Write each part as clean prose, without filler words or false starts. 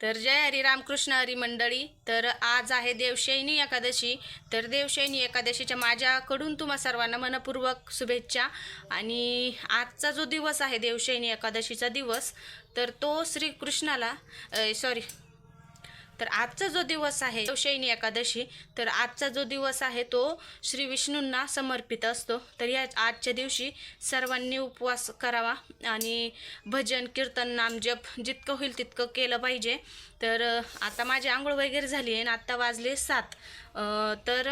तर जय हरी रामकृष्ण हरी मंडळी. तर आज आहे देवशयनी एकादशी. तर देवशयनी एकादशीच्या माझ्याकडून तुम्हा सर्वांना मनपूर्वक शुभेच्छा. आणि आजचा जो दिवस आहे देवशयनी एकादशीचा दिवस, तर तो श्रीकृष्णाला तर आजचा जो दिवस आहे देवशयनी एकादशी, तर आजचा जो दिवस आहे तो श्री विष्णूंना समर्पित असतो. तर या आजच्या दिवशी सर्वांनी उपवास करावा आणि भजन कीर्तन नामजप जितकं होईल तितकं केलं पाहिजे. तर आता माझी आंघोळ वगैरे झाली आहे आणि आत्ता वाजले 7. तर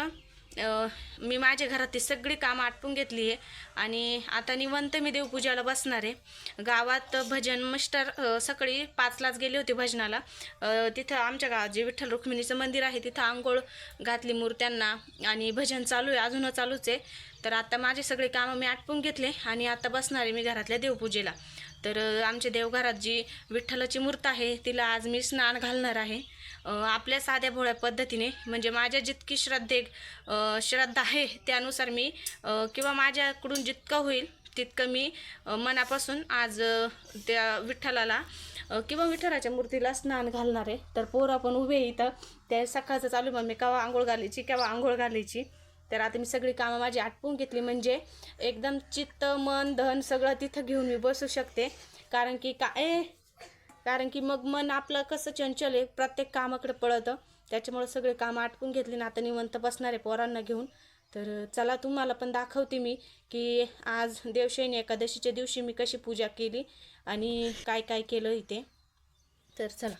मी माझ्या घरातील सगळी कामं आटपून घेतली आहे आणि आता निवांत मी देवपूजाला बसणार आहे. गावात भजन मिस्टर सकाळी 5लाच गेले होते भजनाला. तिथं आमच्या गावात जे विठ्ठल रुक्मिणीचं मंदिर आहे तिथं आंघोळ घातली मूर्त्यांना आणि भजन चालू आहे, अजून चालूच आहे. तर आता माझे सगळे कामं मी आटपून घेतले आणि आता बसणार आहे मी घरातल्या देवपूजेला. तर आमच्या देवघरात जी विठ्ठलाची मूर्त आहे तिला आज मी स्नान घालणार आहे. आपल्या साध्या भोळ्या पद्धतीने, म्हणजे माझ्या जितकी श्रद्धा आहे त्यानुसार मी किंवा माझ्याकडून जितकं होईल तितकं मी मनापासून आज त्या विठ्ठलाला किंवा विठ्ठलाच्या मूर्तीला स्नान घालणार आहे. तर पोरं पण उभे इथं, त्या सकाळचं चालू मग मी केव्हा आंघोळ घालायची. तर आता मी सगळी कामं माझी आटपून घेतली, म्हणजे एकदम चित्त मन धन सगळं तिथं घेऊन मी बसू शकते. कारण की मग मन आपलं कसं चंचल आहे, प्रत्येक कामाकडे पळतं. त्याच्यामुळे सगळे कामं आटपून घेतली ना आता निवांत बसणार आहे पोरांना घेऊन. तर चला तुम्हाला पण दाखवते मी की आज देवशयनी एकादशीच्या दिवशी मी कशी पूजा केली आणि काय काय केलं इथे. तर चला.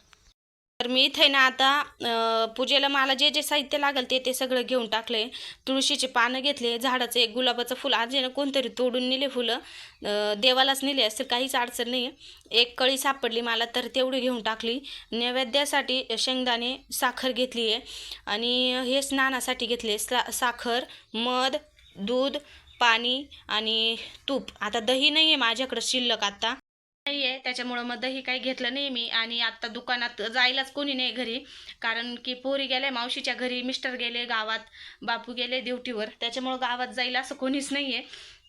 तर मी इथे ना आता पूजेला मला जे जे साहित्य लागेल ते सगळं घेऊन टाकले. तुळशीचे पानं घेतले, झाडाचं एक गुलाबाचं फुल आज ना कोणतरी तोडून नेले फुलं, देवालाच नेले असतील, काहीच अडचण नाही. एक कळी सापडली मला तर तेवढी घेऊन टाकली. नैवेद्यासाठी शेंगदाणे साखर घेतली आहे आणि हे स्नानासाठी घेतले साखर, मध, दूध, पाणी आणि तूप. आता दही नाही आहे माझ्याकडं शिल्लक, आता नाही आहे, त्याच्यामुळं मग दही काही घेतलं नाही मी. आणि आत्ता दुकानात जायलाच कोणी नाही घरी, कारण की पोरी गेले मावशीच्या घरी, मिस्टर गेले गावात, बापू गेले ड्युटीवर, त्याच्यामुळं गावात जायला असं कोणीच नाही आहे.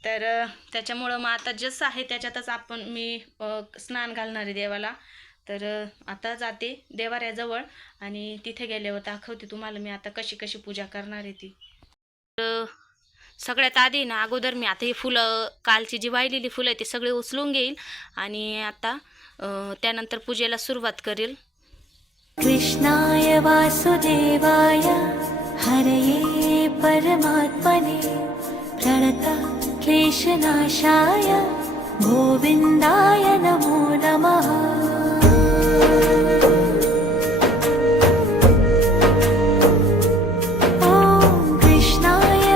तर त्याच्यामुळं मग आता जसं आहे त्याच्यातच मी स्नान घालणार आहे देवाला. तर आता जाते देवाऱ्याजवळ आणि तिथे गेल्यावर दाखवते तुम्हाला मी आता कशी कशी पूजा करणार आहे ती. सगळ्यात आधी ना अगोदर मी आता ही फुलं, कालची जी वाहिलेली फुलं आहे ते सगळे उचलून घेईल आणि आता त्यानंतर पूजेला सुरुवात करेल. कृष्णाय वासुदेवाय हरये परमात्मने प्रणत क्लेशनाशाय गोविंदाय नमो नमः.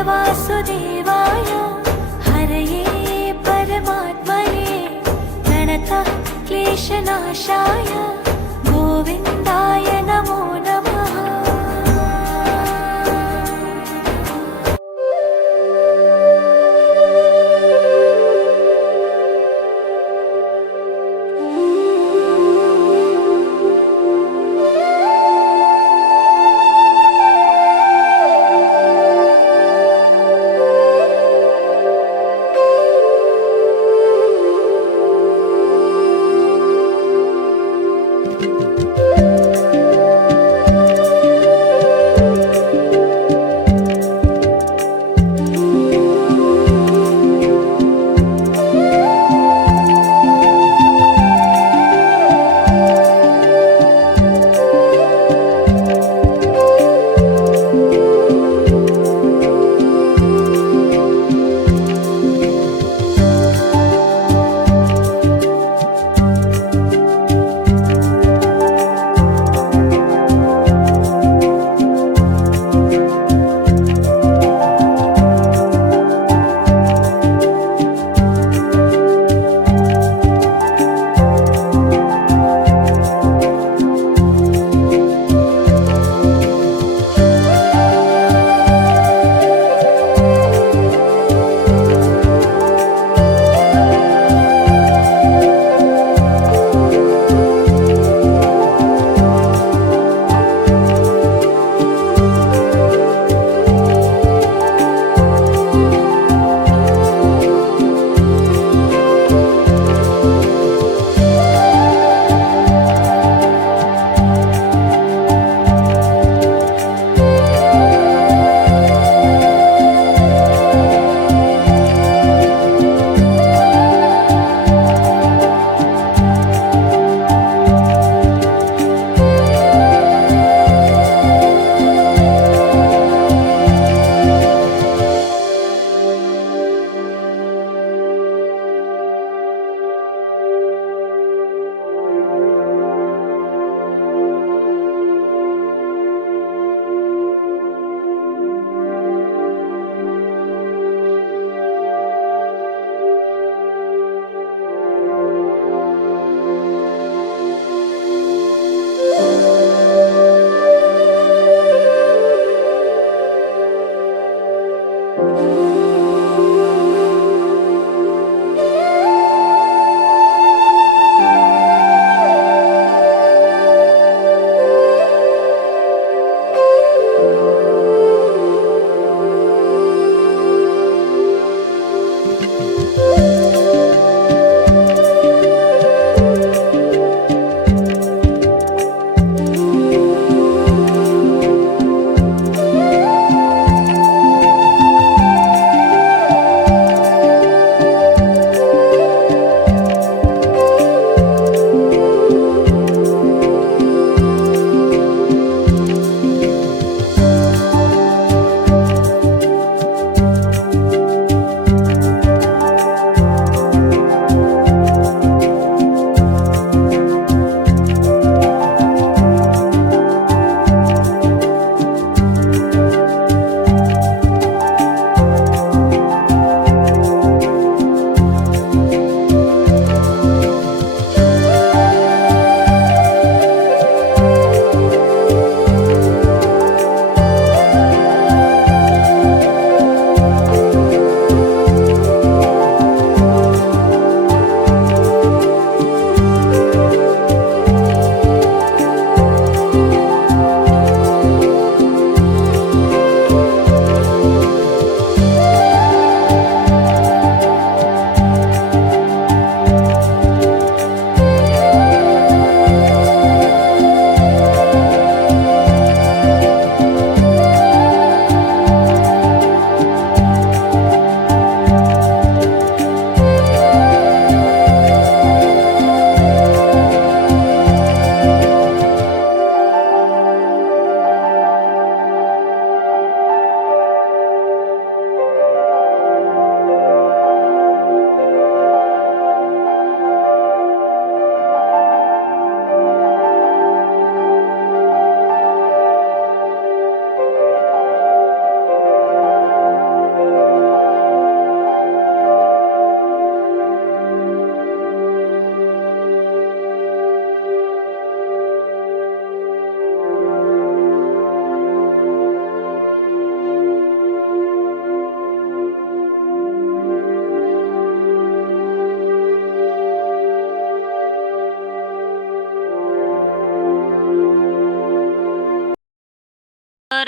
वासुदेवाय हरये परमात्मने प्रणत क्लेशनाशाय गोविंदाय नमो नमः.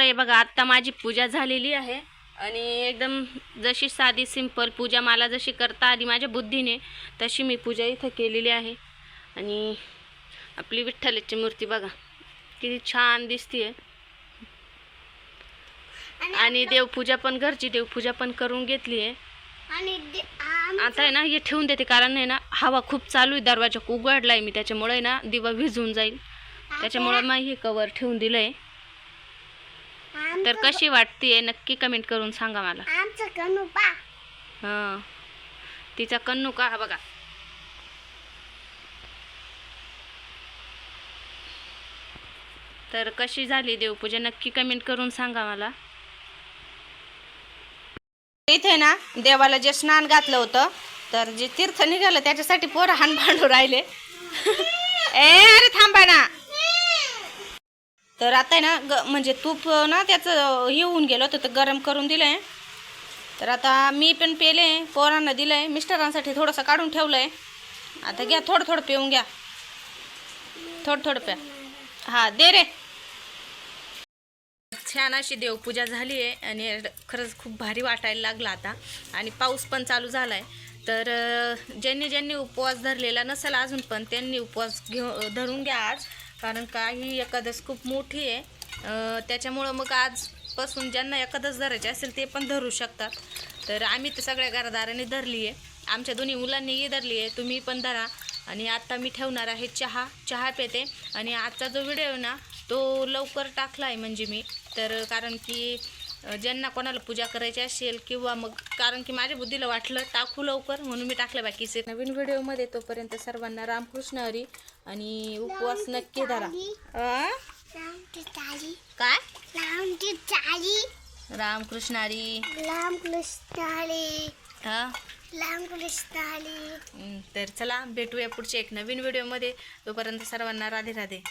हे बघा, आत्ता माझी पूजा झालेली आहे आणि एकदम जशी साधी सिंपल पूजा मला जशी करता आली माझ्या बुद्धीने तशी मी पूजा इथं केलेली आहे. आणि आपली विठ्ठलाची मूर्ती बघा किती छान दिसतीये. आणि देवपूजा पण घरची देवपूजा पण करून घेतली आहे. आता आहे ना हे ठेवून देते, कारण आहे ना हवा खूप चालू आहे, दरवाजा उघडलाय मी, त्याच्यामुळे ना दिवा विझून जाईल, त्याच्यामुळे मग हे कवर ठेवून दिलंय. तर कशी वाटतेय नक्की कमेंट करून सांगा मला. हां, तिचा कन्नू का हा बघा. तर कशी झाली देवपूजा नक्की कमेंट करून सांगा मला. इथे ना देवाला जे स्नान घातलं होतं तर जे तीर्थ निघालं त्याच्यासाठी पोरं हाण भांडू राहिले. अरे थांबा ना. तर आता आहे ना म्हणजे तूप ना त्याचं हे होऊन गेलं होतं तर गरम करून दिलंय. तर आता मी पण पेले, पोरांना दिलंय, मिस्टरांसाठी थोडंसं काढून ठेवलंय. आता घ्या, थोडं थोडं पिऊन घ्या, थोडं थोडं प्या. हा दे रे. छान अशी देवपूजा झाली आहे आणि खरंच खूप भारी वाटायला लागला आता. आणि पाऊस पण चालू झाला आहे. तर ज्यांनी उपवास धरलेला नसेल अजून पण त्यांनी उपवास धरून घ्या आज, कारण का ही एकादश खूप मोठी आहे. त्याच्यामुळं मग आजपासून ज्यांना एकादश धरायची असेल ते पण धरू शकतात. तर आम्ही तर सगळ्या घरदारांनी धरली आहे, आमच्या दोन्ही मुलांनीही धरली आहे, तुम्ही पण धरा. आणि आता मी ठेवणार आहे चहा पेते. आणि आजचा जो व्हिडिओ आहे ना तो लवकर टाकला आहे म्हणजे मी, तर कारण की ज्यांना कोणाला पूजा करायची असेल किंवा मग कारण की माझ्या बुद्धीला वाटलं टाकू लवकर म्हणून मी टाकलं. बाकीचे नवीन व्हिडिओमध्ये तोपर्यंत सर्वांना रामकृष्ण हरी आणि उपवास नक्की धरा. काय रामकृष्ण हरी हा. तर चला भेटूया पुढच्या एक नवीन व्हिडिओमध्ये. तोपर्यंत सर्वांना राधे राधे.